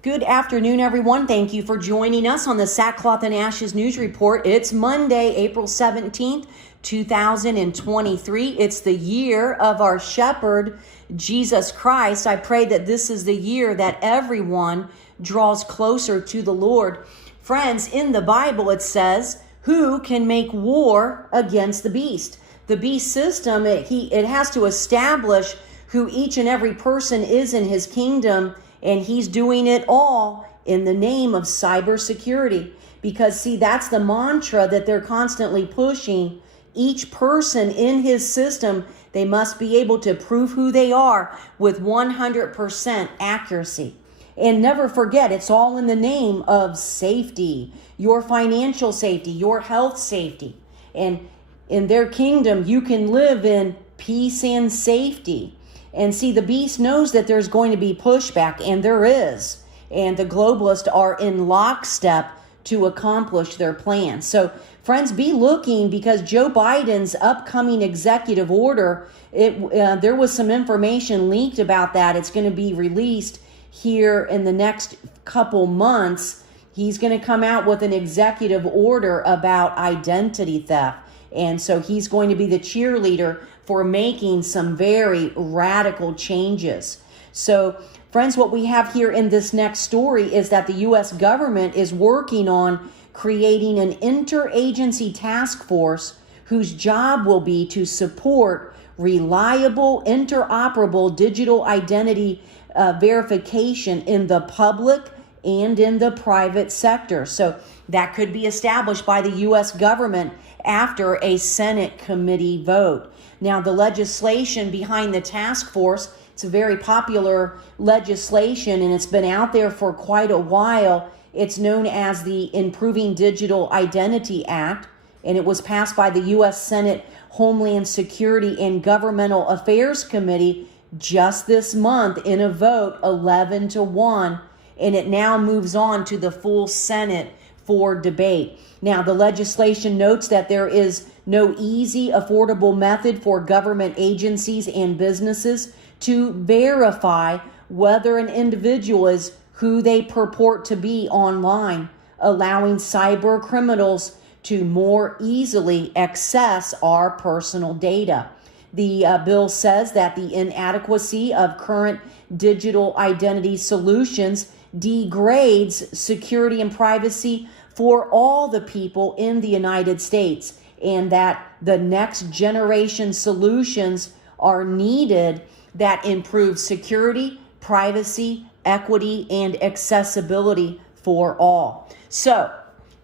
Good afternoon, everyone. Thank you for joining us on the Sackcloth and Ashes News Report. It's Monday, April 17th, 2023. It's the year of our shepherd, Jesus Christ. I pray that this is the year that everyone draws closer to the Lord. Friends, in the Bible it says, who can make war against the beast? The beast system, it has to establish who each and every person is in his kingdom, and he's doing it all in the name of cybersecurity. Because, see, that's the mantra that they're constantly pushing. Each person in his system, they must be able to prove who they are with 100% accuracy. And never forget, it's all in the name of safety, your financial safety, your health safety. And in their kingdom, you can live in peace and safety. And see, the beast knows that there's going to be pushback, and there is. And the globalists are in lockstep to accomplish their plan. So, friends, be looking, because Joe Biden's upcoming executive order, there was some information leaked about that. It's going to be released here in the next couple months. He's going to come out with an executive order about identity theft. And so he's going to be the cheerleader for making some very radical changes. So, friends, what we have here in this next story is that the U.S. government is working on creating an interagency task force whose job will be to support reliable, interoperable digital identity verification in the public and in the private sector. So that could be established by the U.S. government after a Senate committee vote. Now, the legislation behind the task force, it's a very popular legislation, and it's been out there for quite a while. It's known as the Improving Digital Identity Act, and it was passed by the U.S. Senate Homeland Security and Governmental Affairs Committee just this month in a vote 11-1, and it now moves on to the full Senate for debate. Now, the legislation notes that there is no easy, affordable method for government agencies and businesses to verify whether an individual is who they purport to be online, allowing cyber criminals to more easily access our personal data. The bill says that the inadequacy of current digital identity solutions degrades security and privacy for all the people in the United States, and that the next generation solutions are needed that improve security, privacy, equity, and accessibility for all. So,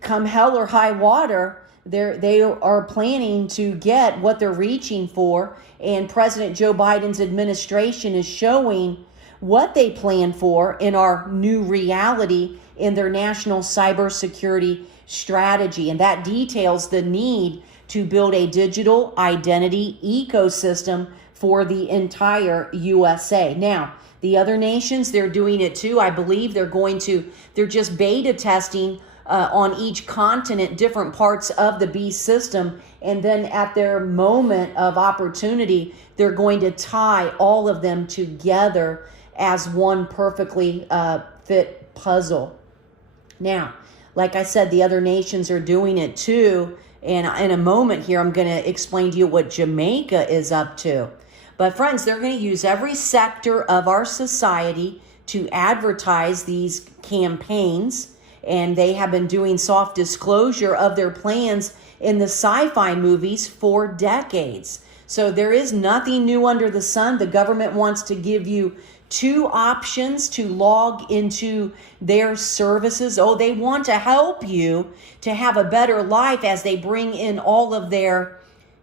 come hell or high water, they are planning to get what they're reaching for, and President Joe Biden's administration is showing what they plan for in our new reality in their national cybersecurity strategy. And that details the need to build a digital identity ecosystem for the entire USA. Now, the other nations, they're doing it too. I believe they're just beta testing on each continent different parts of the beast system. And then at their moment of opportunity, they're going to tie all of them together as one perfectly fit puzzle. Now, like I said, the other nations are doing it too. And in a moment here, I'm going to explain to you what Jamaica is up to. But friends, they're going to use every sector of our society to advertise these campaigns. And they have been doing soft disclosure of their plans in the sci-fi movies for decades. So there is nothing new under the sun. The government wants to give you two options to log into their services. Oh, they want to help you to have a better life as they bring in all of their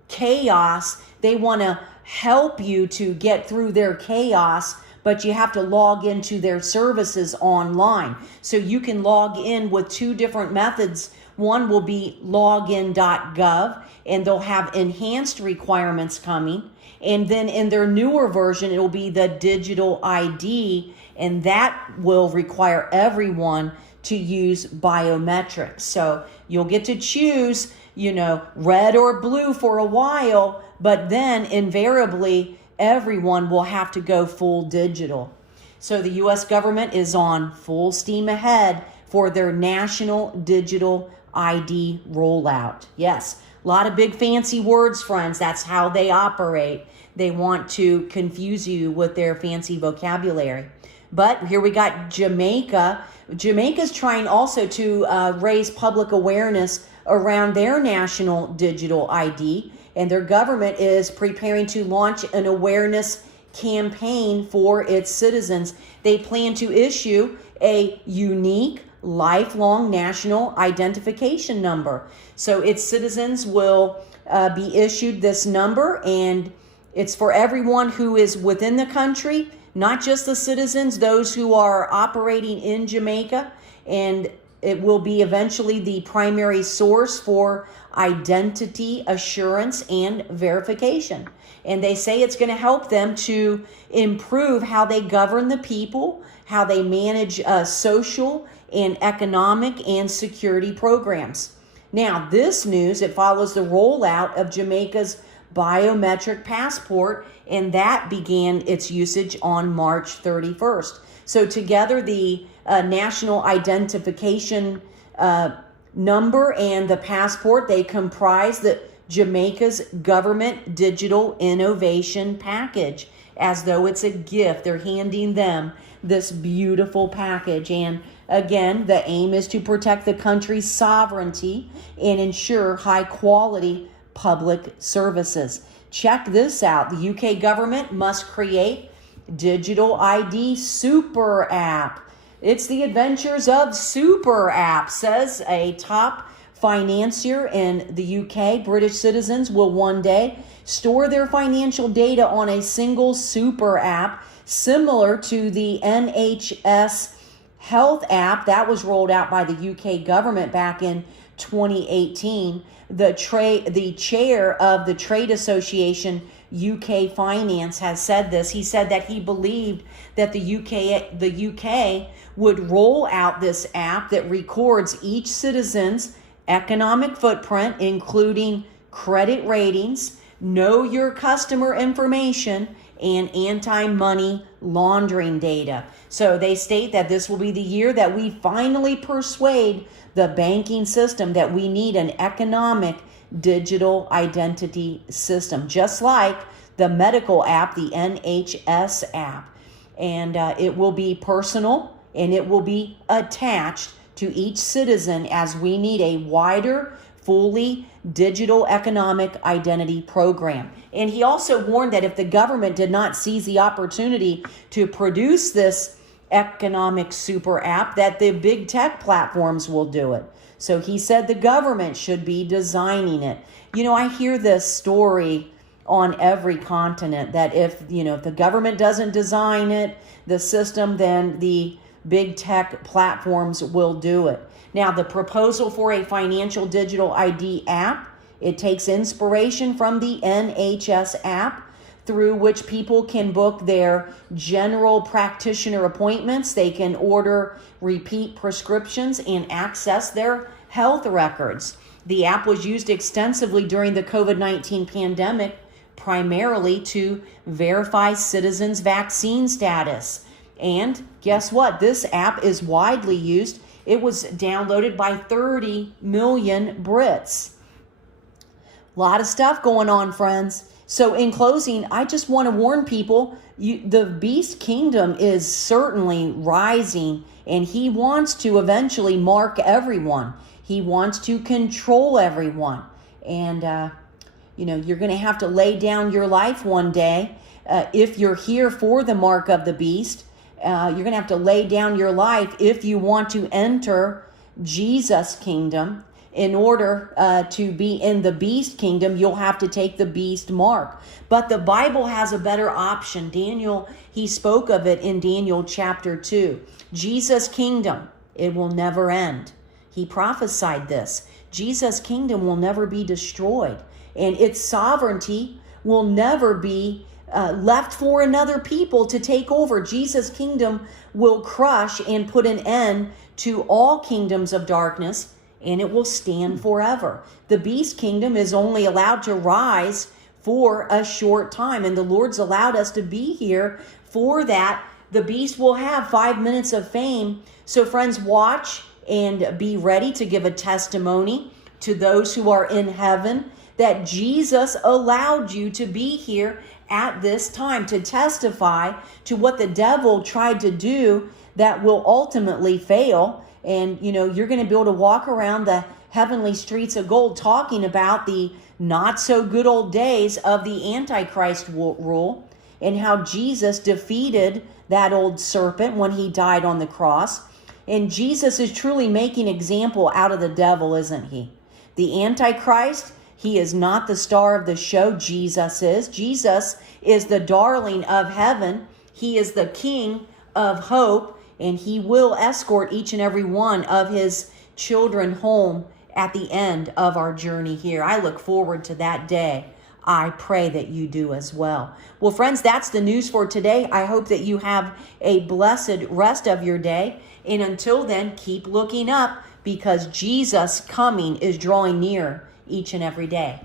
chaos. They want to help you to get through their chaos, but you have to log into their services online. So you can log in with two different methods. One will be login.gov, and they'll have enhanced requirements coming. And then in their newer version, it will be the digital ID, and that will require everyone to use biometrics. So you'll get to choose, red or blue for a while, but then invariably everyone will have to go full digital. So the U.S. government is on full steam ahead for their national digital ID rollout. Yes, a lot of big fancy words, friends. That's how they operate. They want to confuse you with their fancy vocabulary. But here we got Jamaica. Jamaica's trying also to raise public awareness around their national digital ID, and their government is preparing to launch an awareness campaign for its citizens. They plan to issue a unique lifelong national identification number. So its citizens will be issued this number, and it's for everyone who is within the country, not just the citizens, those who are operating in Jamaica, and it will be eventually the primary source for identity assurance and verification. And they say it's going to help them to improve how they govern the people, how they manage social and economic and security programs. Now, this news, it follows the rollout of Jamaica's biometric passport, and that began its usage on March 31st. So together, the national identification number and the passport, they comprise the Jamaica's government digital innovation package, as though it's a gift. They're handing them this beautiful package. And again, the aim is to protect the country's sovereignty and ensure high quality public services. Check this out. The UK government must create digital ID super app. It's the adventures of super app, says a top financier in the UK. British citizens will one day store their financial data on a single super app, similar to the NHS health app that was rolled out by the UK government back in 2018. The chair of the trade association UK Finance has said this. He said that he believed that the UK would roll out this app that records each citizen's economic footprint, including credit ratings, know your customer information, and anti-money laundering data. So they state that this will be the year that we finally persuade the banking system that we need an economic digital identity system, just like the medical app, the NHS app. And it will be personal, and it will be attached to each citizen, as we need a wider, fully digital economic identity program. And he also warned that if the government did not seize the opportunity to produce this economic super app, that the big tech platforms will do it. So he said the government should be designing it. You know, I hear this story on every continent that if the government doesn't design it, the system, then the big tech platforms will do it. Now, the proposal for a financial digital ID app, it takes inspiration from the NHS app, through which people can book their general practitioner appointments. They can order repeat prescriptions and access their health records. The app was used extensively during the COVID-19 pandemic, primarily to verify citizens' vaccine status. And guess what? This app is widely used. It was downloaded by 30 million Brits. A lot of stuff going on, friends. So in closing, I just want to warn people, the beast kingdom is certainly rising, and he wants to eventually mark everyone. He wants to control everyone. And, you're going to have to lay down your life one day. If you're here for the mark of the beast, you're going to have to lay down your life if you want to enter Jesus' kingdom. In order to be in the beast kingdom, you'll have to take the beast mark. But the Bible has a better option. Daniel, he spoke of it in Daniel chapter 2. Jesus' kingdom, it will never end. He prophesied this. Jesus' kingdom will never be destroyed, and its sovereignty will never be left for another people to take over. Jesus' kingdom will crush and put an end to all kingdoms of darkness, and it will stand forever. The beast kingdom is only allowed to rise for a short time, and the Lord's allowed us to be here for that the beast will have 5 minutes of fame. So friends, watch and be ready to give a testimony to those who are in heaven that Jesus allowed you to be here at this time, to testify to what the devil tried to do that will ultimately fail. And you're going to be able to walk around the heavenly streets of gold talking about the not so good old days of the Antichrist rule and how Jesus defeated that old serpent when he died on the cross. And Jesus is truly making an example out of the devil, isn't he? The Antichrist, he is not the star of the show. Jesus is. Jesus is the darling of heaven. He is the King of hope, and he will escort each and every one of his children home at the end of our journey here. I look forward to that day. I pray that you do as well. Well, friends, that's the news for today. I hope that you have a blessed rest of your day. And until then, keep looking up, because Jesus' coming is drawing near each and every day.